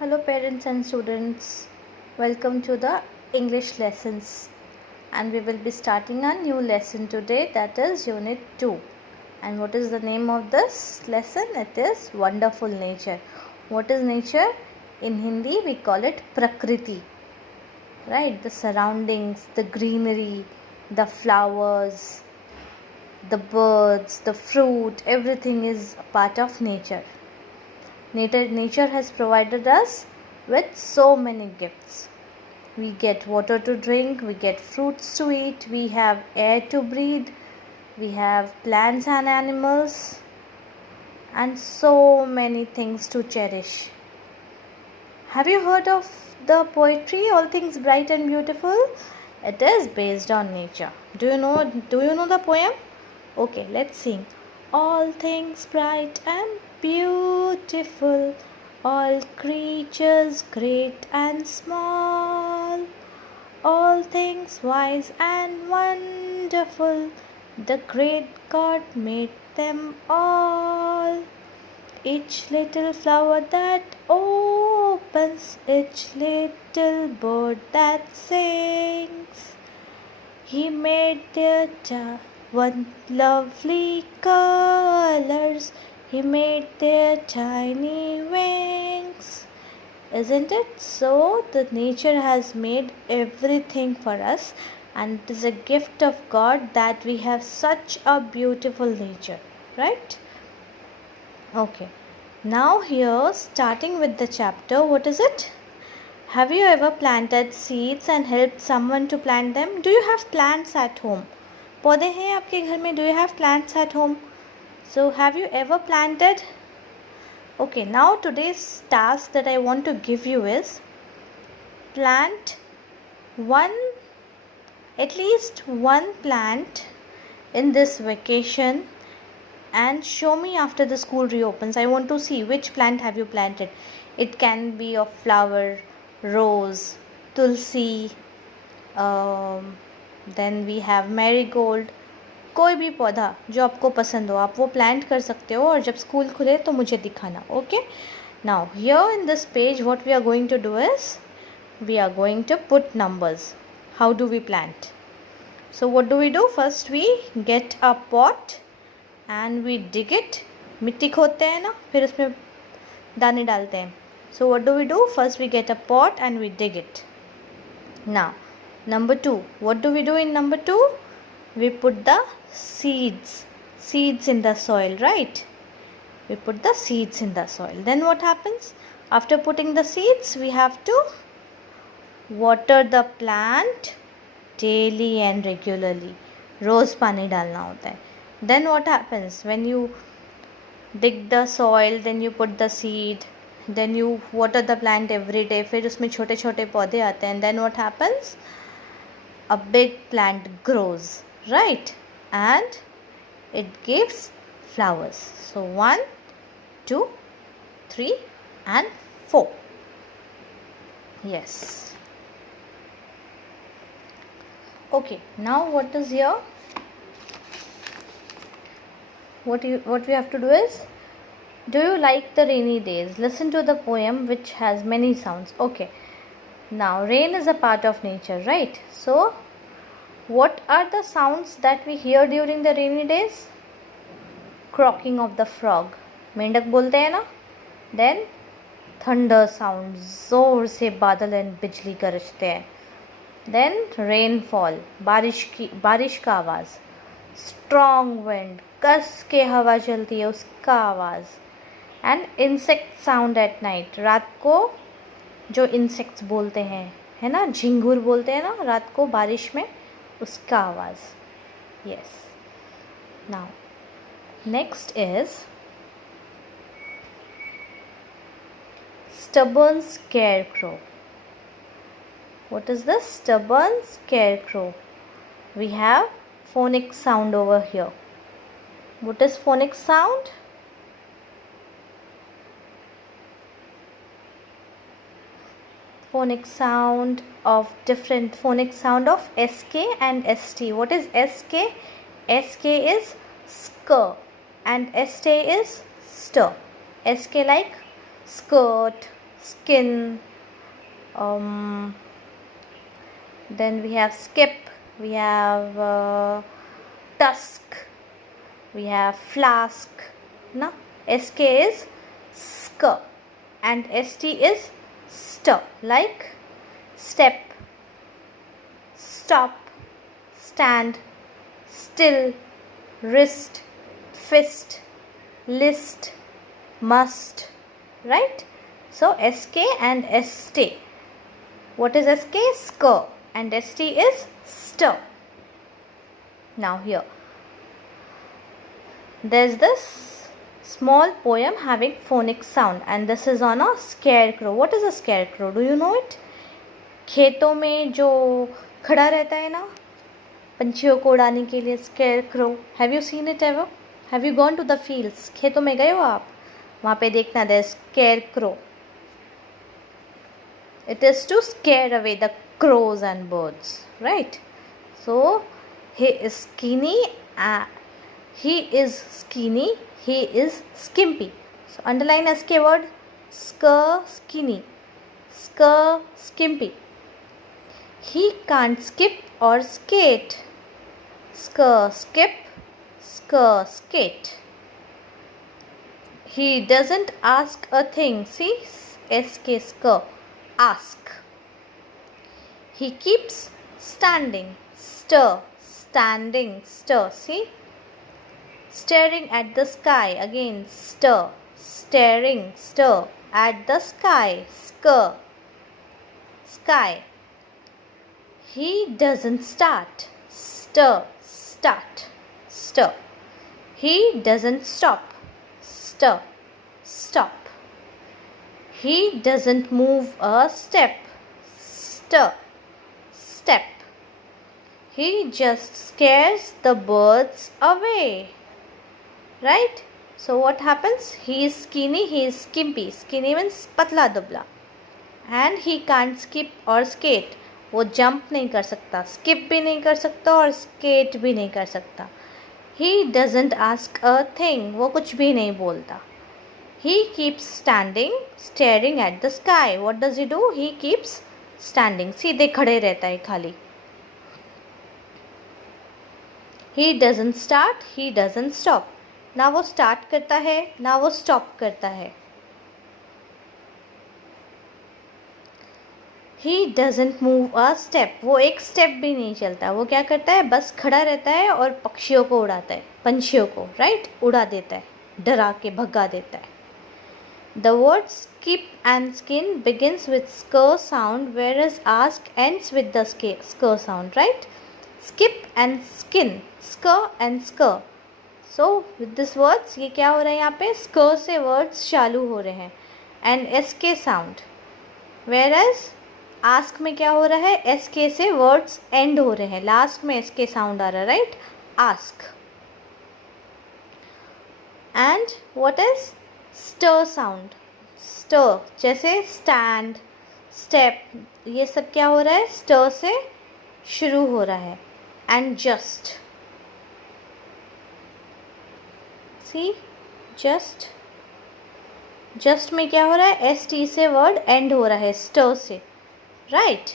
Hello parents and students, welcome to the English lessons, and we will be starting a new lesson today, that is unit 2. And what is the name of this lesson? It is Wonderful Nature. What is nature? In Hindi we call it Prakriti, right? The surroundings, the greenery, the flowers, the birds, the fruit, everything is a part of nature. Nature has provided us with so many gifts. We get water to drink, we get fruits to eat, we have air to breathe, we have plants and animals, and so many things to cherish. Have you heard of the poetry All Things Bright and Beautiful? It is based on nature. Do you know the poem? Okay, let's sing. All things bright and beautiful, all creatures great and small, all things wise and wonderful, the great God made them all. Each little flower that opens, each little bird that sings, He made their one lovely colors, He made their tiny wings. Isn't it so? The nature has made everything for us, and it is a gift of God that we have such a beautiful nature, right? Okay, now here starting with the chapter, what is it? Have you ever planted seeds and helped someone to plant them? Do you have plants at home? पौधे हैं आपके घर में? Do you have plants at home? So have you ever planted? Okay, now today's task that I want to give you is plant at least one plant in this vacation and show me after the school reopens. I want to see which plant have you planted. It can be of flower, rose, tulsi, then we have marigold. कोई भी पौधा जो आपको पसंद हो आप वो plant कर सकते हो, और जब स्कूल खुले तो मुझे दिखाना. Okay, now here in this page what we are going to do is we are going to put numbers. How do we plant? So what do we do? First we get a pot and we dig it. मिट्टी खोदते हैं ना, फिर उसमें दाने डालते हैं. So what do we do? First we get a pot and we dig it. Now number 2, what do we do in number 2? We put the seeds in the soil, right? We put the seeds in the soil. Then what happens? After putting the seeds, we have to water the plant daily and regularly. रोज पानी डालना होता है. Then what happens? When you dig the soil, then you put the seed, then you water the plant every day. फिर उसमें छोटे छोटे पौधे आते हैं. Then what happens? A big plant grows, right? And it gives flowers. So 1, 2, 3 and 4. Yes. Okay, now what is here? What we have to do is, do you like the rainy days? Listen to the poem which has many sounds. Okay, now rain is a part of nature, right? So what are the sounds that we hear during the rainy days? Croaking of the frog, मेंढक बोलते हैं ना. Then thunder sounds, जोर से बादल and बिजली गरजते हैं. Then rainfall, बारिश का आवाज़. Strong wind, कस के हवा चलती है उसका आवाज़. And insect sound at night, रात को जो insects बोलते हैं, है ना, झिंगुर बोलते हैं ना रात को बारिश में, उसका आवाज़. Yes. Now next is stubborn scarecrow. What is this? Stubborn scarecrow. We have phonic sound over here. What is phonic sound? Phonic sound of SK and ST. What is SK? SK is skr and ST is stir. SK like skirt, skin. Then we have skip, we have tusk, we have flask. Na? SK is sk and ST is st, like step, stop, stand, still, wrist, fist, list, must, right? So SK and ST. What is SK? Sk, and ST is st. Now here, there's this small poem having phonic sound, and this is on a scarecrow. What is a scarecrow? Do you know it? खेतों में जो खड़ा रहता है ना पंछियों को उड़ाने के लिए, scarecrow. Have you seen it ever? Have you gone to the fields? खेतों में गए हो आप? वहाँ पे देखना, there's scarecrow. It is to scare away the crows and birds, right? So he is skinny. He is skinny. He is skimpy. So underline SK word. Skinny. Skimpy. He can't skip or skate. Skip. Skate. He doesn't ask a thing. See, SK ask. He keeps standing. Standing. See, staring at the sky. Again, staring at the sky. Sky. He doesn't start. Start. He doesn't stop. Stop. He doesn't move a step. Step. He just scares the birds away. Right? So what happens? He is skinny, he is skimpy. Skinny means patla dubla. And he can't skip or skate. वो jump नहीं कर सकता, skip भी नहीं कर सकता और skate भी नहीं कर सकता. He doesn't ask a thing. वो कुछ भी नहीं बोलता. He keeps standing, staring at the sky. What does he do? He keeps standing. सीधे खड़े रहता है खाली. He doesn't start, he doesn't stop. ना वो स्टार्ट करता है ना वो स्टॉप करता है. He doesn't move a step. वो एक स्टेप भी नहीं चलता. वो क्या करता है? बस खड़ा रहता है और पक्षियों को उड़ाता है, पंछियों को, राइट, उड़ा देता है, डरा के भगा देता है. The word skip and skin begins with sk sound, whereas ask ends with the sk sound, right? Skip and skin, sk and sk. So with this words, ये क्या हो रहा है यहाँ पे? sk से words चालू हो रहे हैं and sk sound. Whereas ask में क्या हो रहा है? sk से words end हो रहे हैं, लास्ट में sk sound आ रहा है, right? Ask. And what is stir sound? Stir जैसे stand, step, ये सब क्या हो रहा है? stir से शुरू हो रहा है. And just, see, just में क्या हो रहा है? st से वर्ड एंड हो रहा है, stir से, राइट.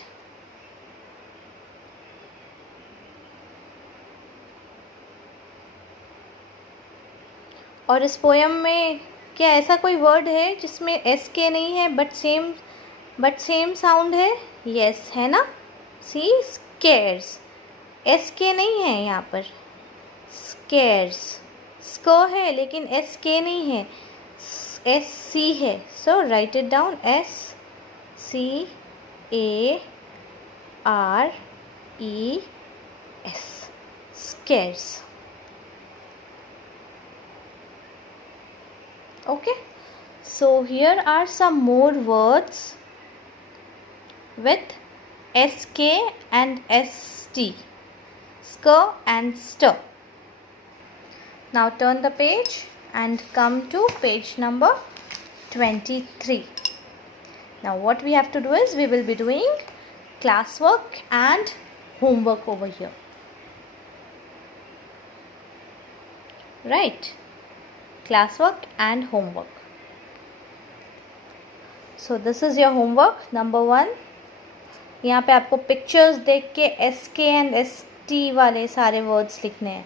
और इस पोयम में क्या ऐसा कोई वर्ड है जिसमें sk नहीं है बट सेम साउंड है? यस, है ना. सी, स्केर्स, sk नहीं है यहाँ पर. स्केर्स स्क है लेकिन sk नहीं है, sc है. So write it down, SCARES, scares. Okay, so here are some more words with sk and st, sk and st. Now turn the page and come to page number 23. Now what we have to do is we will be doing classwork and homework over here, right? Classwork and homework. So this is your homework number 1। यहाँ पे आपको pictures देख के SK and ST वाले सारे words लिखने हैं।